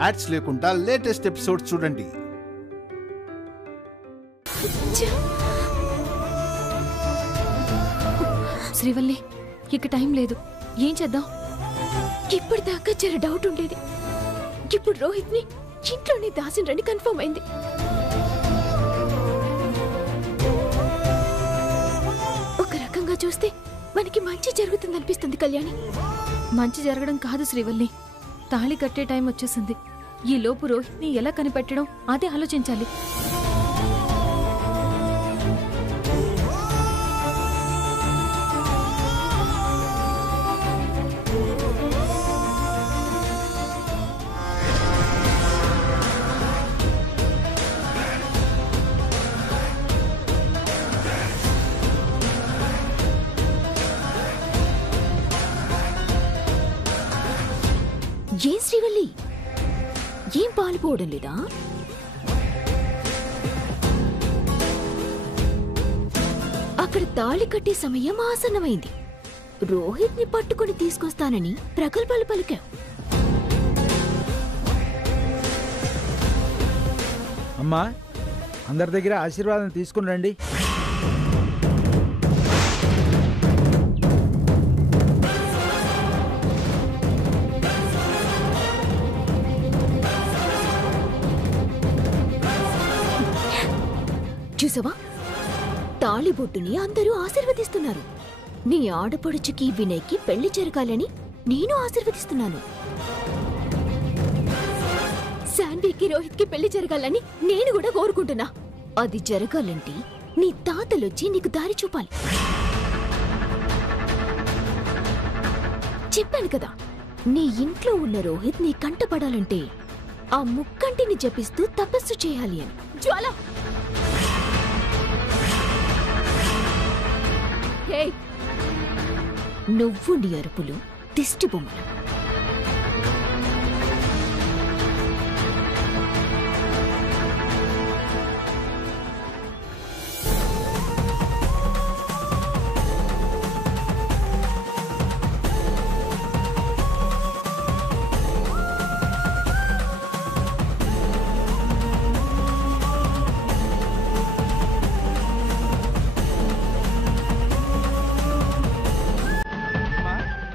Ads లేకుండా latest episode చూడండి. శ్రీవల్లి, ఇక టైం లేదు. ఏం చేద్దాం? ఇప్పటిదాకా జర డౌట్ ఉండేది. ఇప్పుడు రోహిత్ ని ఇంట్లోనే దాసిండ్రని కన్ఫర్మ్ అయింది. ఒక రకంగా చూస్తే మనకి మంచి జరుగుతుందనిపిస్తుంది కళ్యాణి. మంచి జరగడం కాదు శ్రీవల్లి, తాళి కట్టే టైం వచ్చేసింది. ఈ లోపు రోహిత్ ని ఎలా కనిపెట్టడం అదే ఆలోచించాలి. ఏం శ్రీవల్లి, ఏం పాలుపోవడం లేదా? అక్కడ తాళి కట్టే సమయం ఆసన్నమైంది. రోహిత్ ని పట్టుకుని తీసుకొస్తానని ప్రగల్భాలు పలికావు. అమ్మా, అందరి దగ్గర ఆశీర్వాదం తీసుకుని రండి. చూసావా, తాళిబొట్టుని అందరూ ఆశీర్వదిస్తున్నారు. నీ ఆడపడుచుకి వినయ్కి పెళ్లి జరగాలని నేను ఆశీర్వదిస్తున్నాను. శాండీకి రోహిత్ కి పెళ్లి జరగాలని నేను కూడా కోరుకుంటున్నా. అది జరగాలంటే నీ తాతలొచ్చి నీకు దారి చూపాలి. చెప్పాను కదా, నీ ఇంట్లో ఉన్న రోహిత్ నీ కంటపడాలంటే ఆ ముక్కంటిని జపిస్తూ తపస్సు చేయాలి అని. జ్వాల, నువ్వు నీ అరుపులు దిష్టి బొమ్మలు.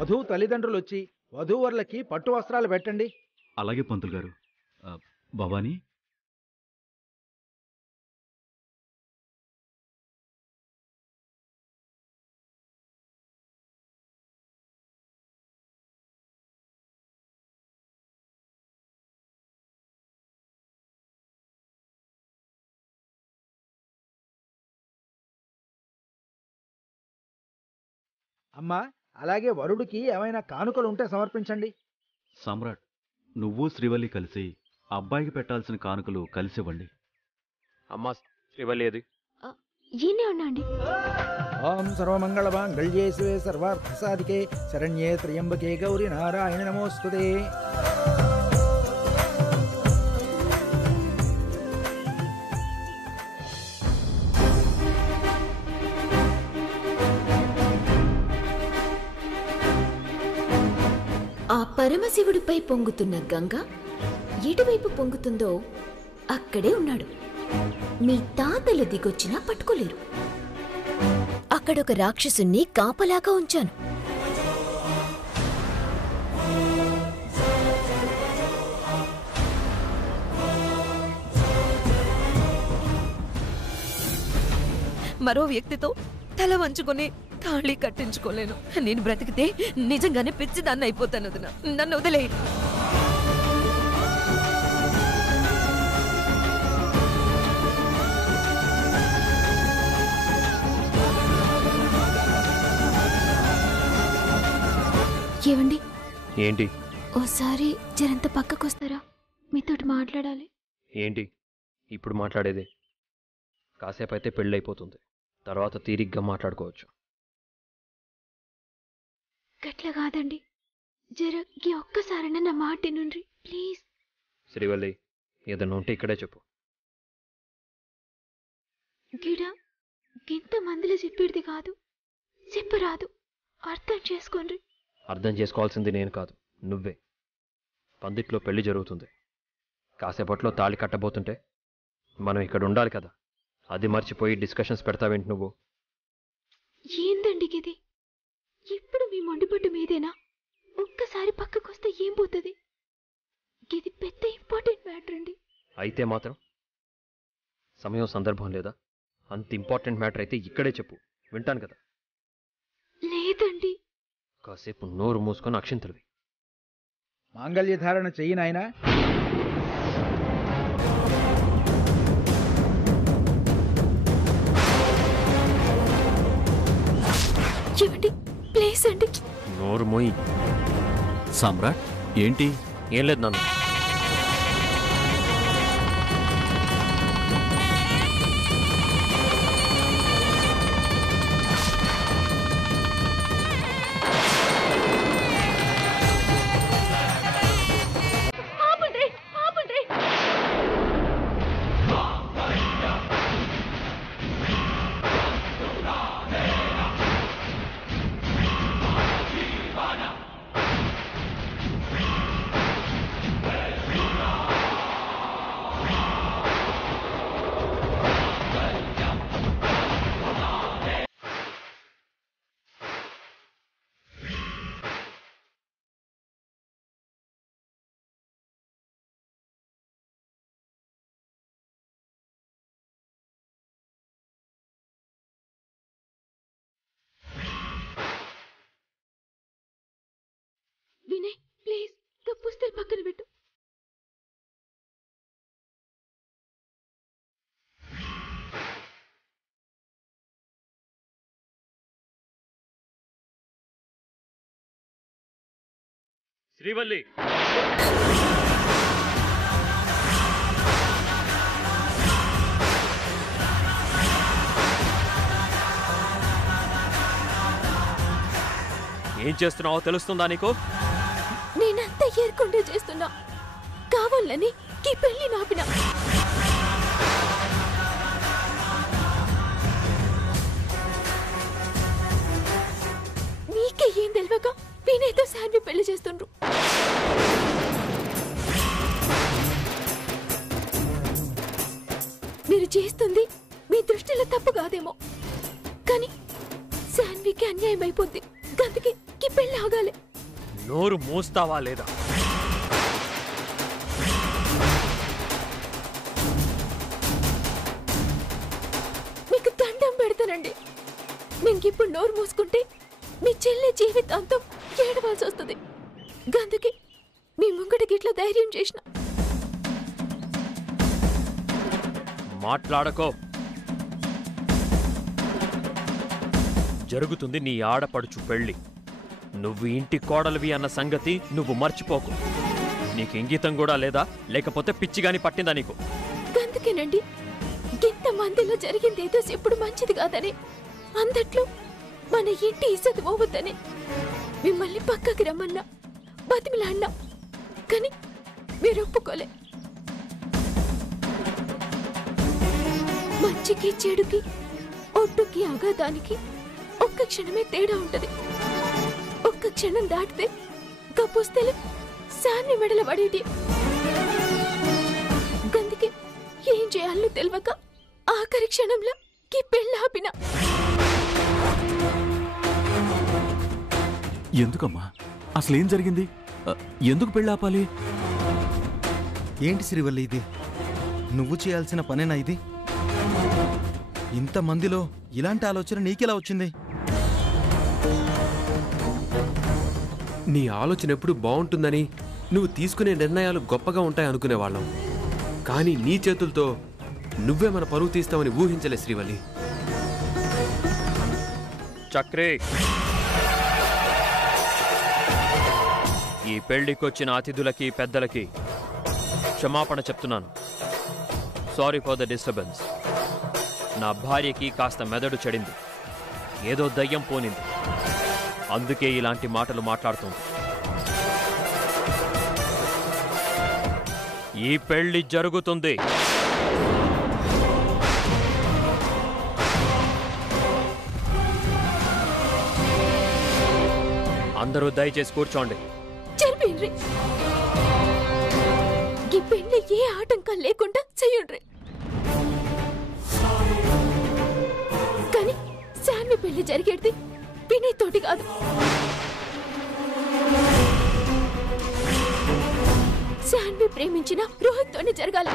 వధువు తల్లిదండ్రులు వచ్చి వధూవరులకి పట్టు వస్త్రాలు పెట్టండి. అలాగే పంతులు గారు. భవానీ, అమ్మా, అలాగే వరుడికి ఏమైనా కానుకలు ఉంటే సమర్పించండి. సామ్రాట్, నువ్వు శ్రీవల్లి కలిసి అబ్బాయికి పెట్టాల్సిన కానుకలు కలిసివ్వండి. అమ్మా, శ్రీవల్లి అది ఈయనే ఉన్నాండి. ఓం సర్వమంగళ మాంగళ్యే శివే సర్వార్థ సాధికే శరణ్యే త్రయంబకే గౌరీ నారాయణ నమోస్తుతే. ఆ పరమశివుడిపై పొంగుతున్న గంగ ఎటువైపు పొంగుతుందో అక్కడే ఉన్నాడు. మీ తాతలు దిగొచ్చినా పట్టుకోలేరు. అక్కడొక రాక్షసుణ్ణి కాపలాగా ఉంచాను. మరో వ్యక్తితో తల వంచుకొని తాళి కట్టించుకోలేను. నేను బ్రతికితే నిజంగానే పిచ్చిదాన్ని అయిపోతాను. వదినా, నన్ను వదిలే. ఏవండి, ఏంటి? ఓసారి జరంత పక్కకొస్తారా? మీతోటి మాట్లాడాలి. ఏంటి ఇప్పుడు మాట్లాడేది? కాసేపు అయితే పెళ్ళైపోతుంది, తర్వాత తీరిగ్గా మాట్లాడుకోవచ్చు. గట్ల కాదండి, జర ఈ ఒక్కసారైనా నా మాట వినుండ్రి ప్లీజ్. శ్రీవల్లి, ఏదన్నా ఉంటే ఇక్కడే చెప్పు. గిడ గింత మందిలో చెప్పేది కాదు, చెప్పరాదు, అర్థం చేసుకోండి. అర్థం చేసుకోవాల్సింది నేను కాదు, నువ్వే. పందిట్లో పెళ్లి జరుగుతుంది, కాసేపట్లో తాళి కట్టబోతుంటే మనం ఇక్కడ ఉండాలి కదా, అది మర్చిపోయి డిస్కషన్స్ పెడతావేంటి నువ్వు? ఏందండి ఇది? ఇప్పుడు మీ మొండిపట్టు మీదేనా? ఒక్కసారి పక్కకొస్తే ఏం పోతుంది? ఇది పెద్ద ఇంపార్టెంట్ మ్యాటర్ అండి. అయితే మాత్రం సమయం సందర్భం లేదా? అంత ఇంపార్టెంట్ మ్యాటర్ అయితే ఇక్కడే చెప్పు, వింటాను కదా. లేదండి. కాసేపు నోరు మూసుకొని అక్షింతలువి. మాంగళ్య ధారణ చెయ్యి నాయనా. ఏమండి ప్లీజ్ అండి. నోరు మోయి. సామ్రాట్ ఏంటి? ఏం లేదు నాన్న. వినయ్ ప్లీజ్ పుస్తలు పక్కన పెట్టు. శ్రీవల్లి, ఏం చేస్తున్నావో తెలుస్తుందా నీకు? నేనంతా ఏర్కొండే చేస్తున్నా. కావాలని ఈ పెళ్లి నాపిన. నీకే ఏం తెలియక వినయ్తో శాన్వి పెళ్లి చేస్తుండ్రు. మీరు చేస్తుంది మీ దృష్టిలో తప్పు కాదేమో, కానీ శాన్వికి అన్యాయం అయిపోద్ది. అందుకే ఈ పెళ్లి ఆగాలి. నోరు మూస్తావా లేదా? మీకు దండం పెడతానండి. ఇంకిప్పుడు నోరు మూసుకుంటే మీ చెల్లె జీవితాంతం ఏడవాల్సి వస్తుంది. అందుకే మీ ముంగటికి ఇట్లా ధైర్యం చేసిన. మాట్లాడకో. జరుగుతుంది నీ ఆడపడుచు పెళ్లి. నువ్వు ఇంటి కోడలివి అన్న సంగతి నువ్వు మర్చిపోకు. నీకు ఇంగితం కూడా లేదా? లేకపోతే పిచ్చిగాని పట్టిందా నీకు? అందుకేనండి ఇంత మందిలో జరిగిందేదో ఎప్పుడు మంచిది కాదని, అందట్లో మన ఇంటి ఇజ్జత్ పోవద్దని మిమ్మల్ని పక్కకి రమ్మన్నా, బతిమిలాడినా, కానీ మీరు ఒప్పుకోలే. మంచికి చెడుకి, ఒడ్డుకి అగాధానికి ఒక్క క్షణమే తేడా ఉంటది. ఒక్క క్షణం దాటితే కప్పుస్తేలు శాన్ని మెడల పడేటి. గందుకే ఏం చేయాలో తెలియక ఆఖరి క్షణంలో ఈ పెళ్ళి ఆపిన. ఎందుకమ్మా? అసలేం జరిగింది? ఎందుకు పెళ్ళాపాలి? ఏంటి శ్రీవల్లి ఇది? నువ్వు చేయాల్సిన పనేనా ఇది? ఇంతమందిలో ఇలాంటి ఆలోచన నీకెలా వచ్చింది? నీ ఆలోచన ఎప్పుడు బాగుంటుందని, నువ్వు తీసుకునే నిర్ణయాలు గొప్పగా ఉంటాయనుకునేవాళ్ళం. కానీ నీ చేతులతో నువ్వే మన పరువు తీస్తావని ఊహించలే శ్రీవల్లి. చక్రే, ఈ పెళ్లికొచ్చిన అతిథులకి పెద్దలకి క్షమాపణ చెప్తున్నాను. Sorry for the disturbance. నా భార్యకి కాస్త మెదడు చెడింది, ఏదో దయ్యం పోనింది, అందుకే ఇలాంటి మాటలు మాట్లాడుతుంది. ఈ పెళ్లి జరుగుతుంది. అందరూ దయచేసి కూర్చోండి. ఈ పెళ్లి ఏ ఆటంకం లేకుండా చెయ్యండ్రి. కానీ శాన్వి పెళ్లి జరిగేది వినయ్ తోటి కాదు. శాన్వి ప్రేమించిన రోహిత్ తోనే జరగాలి.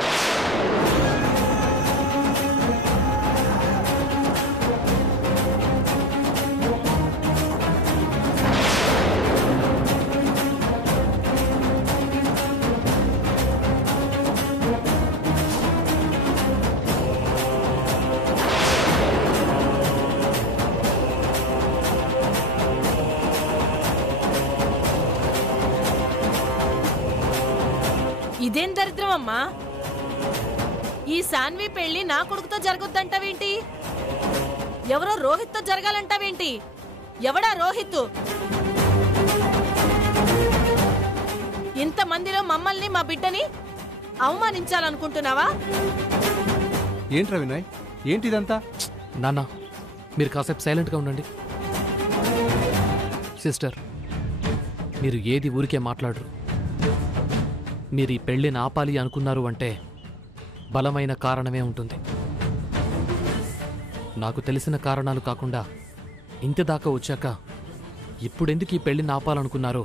ఇదేం దరిద్రం అమ్మా! ఈ శాన్వి పెళ్లి నా కొడుకుతో జరగొద్దంటావేంటి? ఎవరో రోహిత్తో జరగాలంటావేంటి? ఎవడా రోహిత్? ఇంతమందిలో మమ్మల్ని మా బిడ్డని అవమానించాలనుకుంటున్నావా? ఏంట్రా వినయ్, ఏంటిదంతా? నాన్న, మీరు కాసేపు సైలెంట్గా ఉండండి. సిస్టర్, మీరు ఏది ఊరికే మాట్లాడరు. మీరు ఈ పెళ్లిని ఆపాలి అనుకున్నారు అంటే బలమైన కారణమే ఉంటుంది. నాకు తెలిసిన కారణాలు కాకుండా ఇంతదాకా వచ్చాక ఇప్పుడెందుకు ఈ పెళ్లిని ఆపాలనుకున్నారో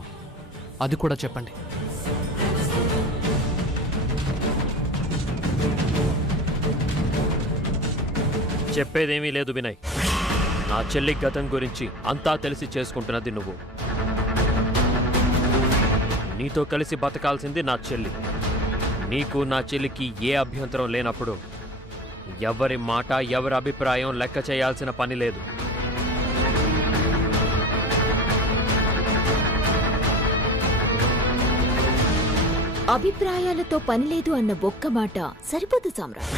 అది కూడా చెప్పండి. చెప్పేదేమీ లేదు వినయ్. నా చెల్లి గతం గురించి అంతా తెలిసి చేసుకుంటున్నది నువ్వు. నీతో కలిసి బతకాల్సింది నా చెల్లి. నీకు నా చెల్లికి ఏ అభ్యంతరం లేనప్పుడు ఎవరి మాట ఎవరి అభిప్రాయం లెక్క చేయాల్సిన పని లేదు. అభిప్రాయాలతో పనిలేదు అన్న ఒక్క మాట సరిపోదు సామ్రాట్.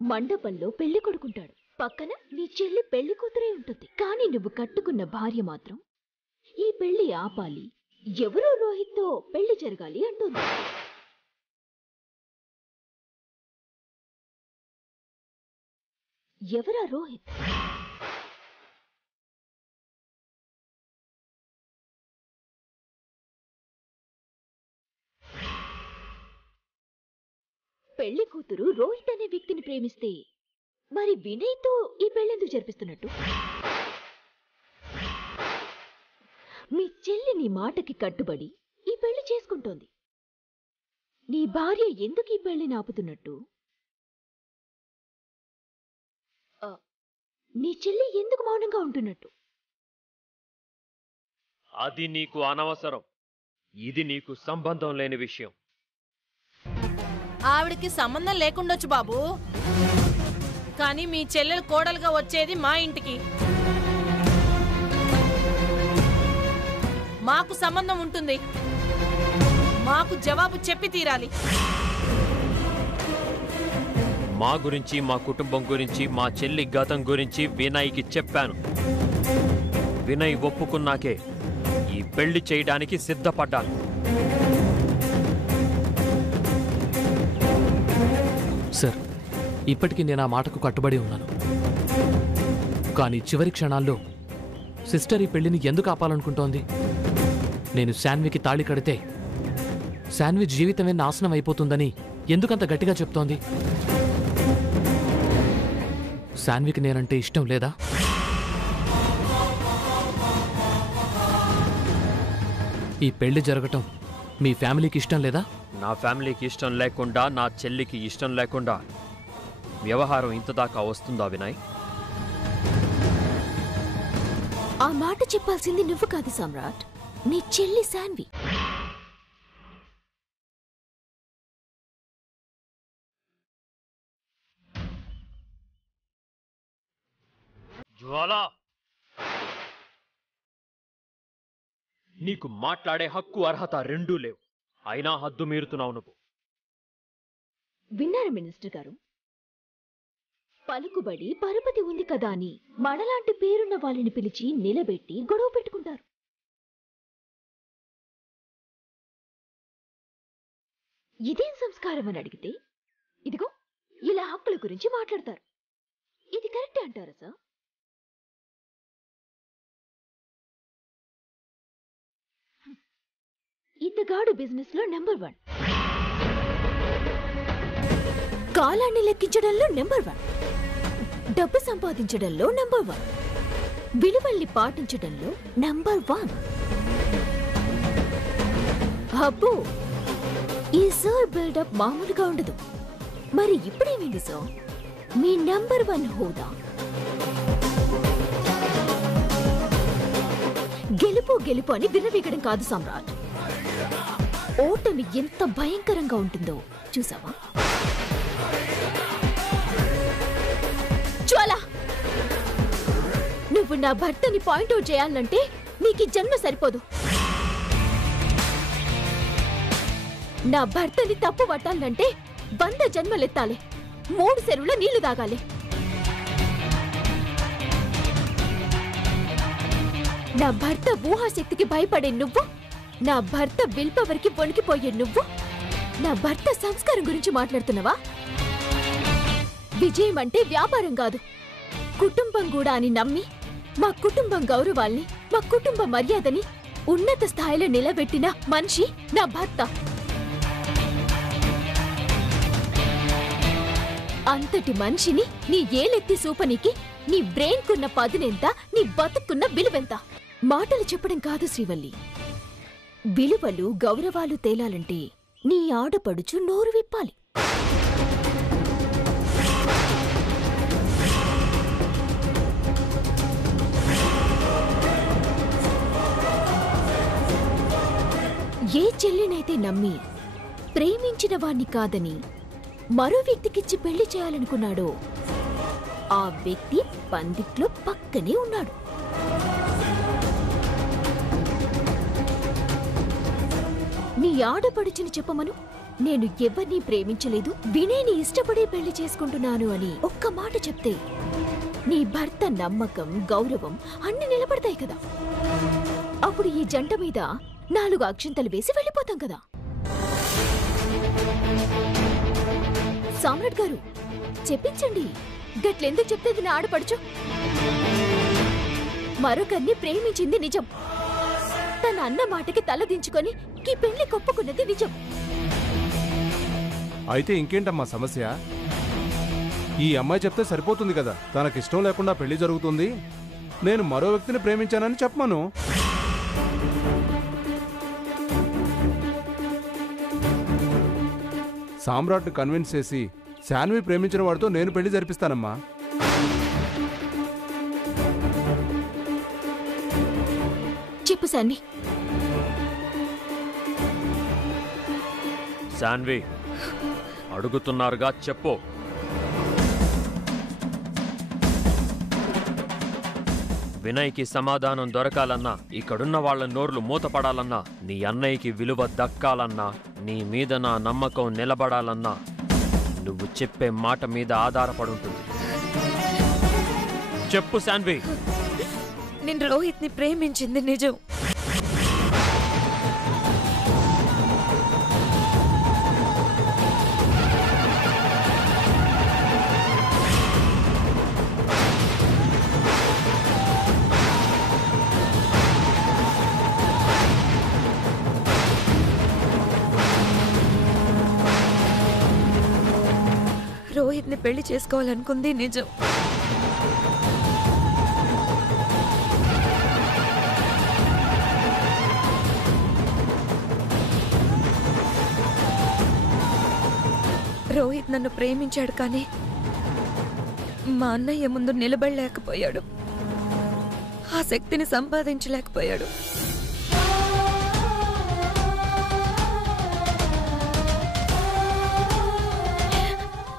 మండపంలో పెళ్లి కొడుకుంటాడు, పక్కన నీ చెల్లి పెళ్లి కూతురే ఉంటుంది. కానీ నువ్వు కట్టుకున్న భార్య మాత్రం ఈ పెళ్లి ఆపాలి, ఎవరో రోహిత్తో పెళ్లి జరగాలి అంటుంది. ఎవరా రోహిత్? పెళ్లి కూతురు రోహిత్ అనే వ్యక్తిని ప్రేమిస్తే మరి వినయ్తో ఈ పెళ్లెందుకు జరిపిస్తున్నట్టు? మీ చెల్లి నీ మాటకి కట్టుబడి ఈ పెళ్లి చేసుకుంటోంది. నీ భార్య ఎందుకు ఈ పెళ్లిని ఆపుతున్నట్టు? నీ చెల్లి ఎందుకు మౌనంగా ఉంటున్నట్టు? అది నీకు అనవసరం. ఇది నీకు సంబంధం లేని విషయం. ఆవిడకి సంబంధం లేకుండొచ్చు బాబు, కానీ మీ చెల్లెలు కోడలుగా వచ్చేది మా ఇంటికి. మాకు సంబంధం ఉంటుంది. మాకు జవాబు చెప్పి తీరాలి. మా గురించి, మా కుటుంబం గురించి, మా చెల్లి గతం గురించి వినయ్కి చెప్పాను. వినయ్ ఒప్పుకున్నాకే ఈ పెళ్లి చేయడానికి సిద్ధపడ్డాను. సార్, ఇప్పటికీ నేను ఆ మాటకు కట్టుబడి ఉన్నాను. కానీ చివరి క్షణాల్లో సిస్టర్ ఈ పెళ్లిని ఎందుకు ఆపాలనుకుంటోంది? నేను శాన్వికి తాళి కడితే శాన్వి జీవితమే నాశనం అయిపోతుందని ఎందుకంత గట్టిగా చెప్తోంది? శాన్వికి నేనంటే ఇష్టం లేదా? ఈ పెళ్లి జరగటం మీ ఫ్యామిలీకి ఇష్టం లేదా? నా ఫ్యామిలీకి ఇష్టం లేకుండా, నా చెల్లికి ఇష్టం లేకుండా వ్యవహారం ఇంతదాకా వస్తుందా వినయ్? ఆ మాట చెప్పాల్సింది నువ్వు కాదు సమ్రాట్, నీ చెల్లి శాన్వి. జ్వాల, నీకు మాట్లాడే హక్కు అర్హత రెండూ లేవు. అయినా హద్దు మీరుతున్నావు నువ్వు. విన్నారా మినిస్టర్ గారు? పలుకుబడి పరపతి ఉంది కదా అని మనలాంటి పేరున్న వాళ్ళని పిలిచి నిలబెట్టి గొడవ పెట్టుకుంటారు. ఇదేం సంస్కారం అని అడిగితే ఇదిగో ఇలా హక్కుల గురించి మాట్లాడతారు. ఇది కరెక్టే అంటారా సార్? మోసగాడు బిజినెస్ లో నెంబర్ 1, కాలాన్ని లెక్కించడంలో నెంబర్ 1, డబ్బు సంపాదించడంలో నెంబర్ 1, విలువల్ని పాటించడంలో నెంబర్ 1. అబ్బో, ఈ సార్ బిల్డప్ మామూలుగా ఉండదు. మరి ఇప్పుడేమైంది సార్? మీ నెంబర్ 1 హోదా గెలుపు అని విర్రవీగడం కాదు సమ్రాట్. ఓటమి ఎంత భయంకరంగా ఉంటుందో చూసావా? జ్వాలా, నువ్వు నా భర్తని పాయింట్అవుట్ చేయాలంటే నీకు ఈ జన్మ సరిపోదు. నా భర్తని తప్పు పట్టాలంటే 100 జన్మలెత్తాలి, 3 చెరువుల నీళ్లు తాగాలి. నా భర్త ఊహాశక్తికి భయపడే నువ్వు, నా భర్త విల్ పవర్కి వణికిపోయే నువ్వు, నా భర్త సంస్కారం గురించి మాట్లాడుతున్నావా? విజయం అంటే వ్యాపారం కాదు, కుటుంబం కూడా అని నమ్మి మా కుటుంబం గౌరవాల్ని, మా కుటుంబ మర్యాదని ఉన్నత స్థాయిలో నిలబెట్టిన మనిషి నా భర్త. అంతటి మనిషిని నీ ఏలెత్తి సూపనికి నీ బ్రెయిన్ కున్న పదునెంత, నీ బతుకున్న విలువెంత? మాటలు చెప్పడం కాదు శ్రీవల్లి, విలువలు గౌరవాలు తేలాలంటే నీ ఆడపడుచు నోరు విప్పాలి. ఏ చెల్లినైతే నమ్మి ప్రేమించిన వాణ్ణి కాదని మరో వ్యక్తికిచ్చి పెళ్లి చేయాలనుకున్నాడో ఆ వ్యక్తి పందిట్లో పక్కనే ఉన్నాడు. నీ ఆడపడుచుని చెప్పమను, నేను ఎవరినీ ప్రేమించలేదు, వినేని ఇష్టపడే పెళ్లి చేసుకుంటున్నాను అని ఒక్క మాట చెప్తే నీ భర్త నమ్మకం, గౌరవం అన్ని నిలబడతాయి కదా. అప్పుడు ఈ జంట మీద 4 అక్షింతలు వేసి వెళ్ళిపోతాం కదా. సామ్రాట్ గారు చెప్పించండి, గట్లెందుకు చెప్తే నా ఆడపడుచు? మరొకరిని ప్రేమించింది నిజం, తన అన్న మాటకి తలదించుకొని ఈ పెళ్లి కొప్పుకున్నది నిజం. అయితే ఇంకేంటమ్మా సమస్య? ఈ అమ్మాయి చెప్తే సరిపోతుంది కదా, తనకిష్టం లేకుండా పెళ్లి జరుగుతుంది, నేను మరో వ్యక్తిని ప్రేమించానని చెప్పమను. సామ్రాట్ని కన్విన్స్ చేసి శాన్వి ప్రేమించిన వాడితో నేను పెళ్లి జరిపిస్తానమ్మా. చెప్పు శాన్వి. శాన్వి అడుగుతున్నారుగా, చెప్పు. వినయ్కి సమాధానం దొరకాలన్నా, ఇక్కడున్న వాళ్ళ నోర్లు మూతపడాలన్నా, నీ అన్నయ్యకి విలువ దక్కాలన్నా, నీ మీద నా నమ్మకం నిలబడాలన్నా నువ్వు చెప్పే మాట మీద ఆధారపడుంటుంది. చెప్పు శాన్వి. నేను రోహిత్ని ప్రేమించింది నిజం. రోహిత్ని పెళ్లి చేసుకోవాలనుకుంది నిజం. రోహిత్ నన్ను ప్రేమించాడు, కానీ మా అన్నయ్య ముందు నిలబడలేకపోయాడు, ఆ శక్తిని సంపాదించలేకపోయాడు.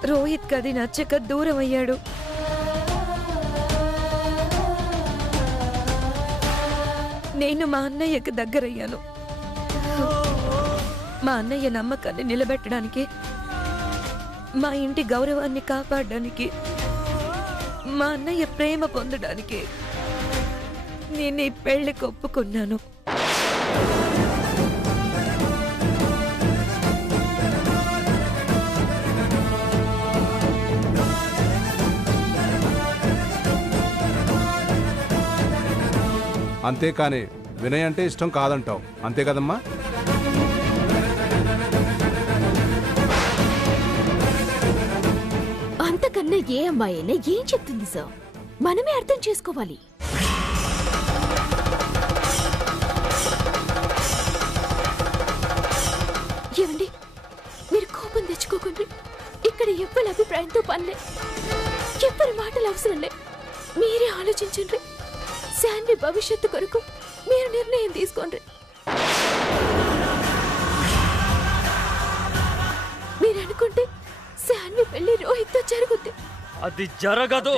రోహిత్ కది నచ్చక దూరం అయ్యాడు. నేను మా అన్నయ్యకు దగ్గరయ్యాను. మా అన్నయ్య నమ్మకాన్ని నిలబెట్టడానికి, మా ఇంటి గౌరవాన్ని కాపాడడానికి, మా అన్నయ్య ప్రేమ పొందడానికి నేను ఈ పెళ్లికి ఒప్పుకున్నాను. అంతేకాని వినయ్ అంటే ఇష్టం కాదంటావు, అంతే కదమ్మా? ఏ అమ్మాయి అయినా ఏం చెప్తుంది సార్? మనమే అర్థం చేసుకోవాలి. ఏమండి, మీరు కోపం తెచ్చుకోకండి. ఇక్కడ ఎవ్వరి అభిప్రాయంతో పనిలే, ఎవ్వరి మాటలు అవసరం లే. మీరే ఆలోచించండి. శాన్వి భవిష్యత్తు కొరకు మీరు నిర్ణయం తీసుకోండి. మీరు అనుకుంటే శాన్వి పెళ్లి రోహిత్తో జరుగుద్ది. అది జరగదు.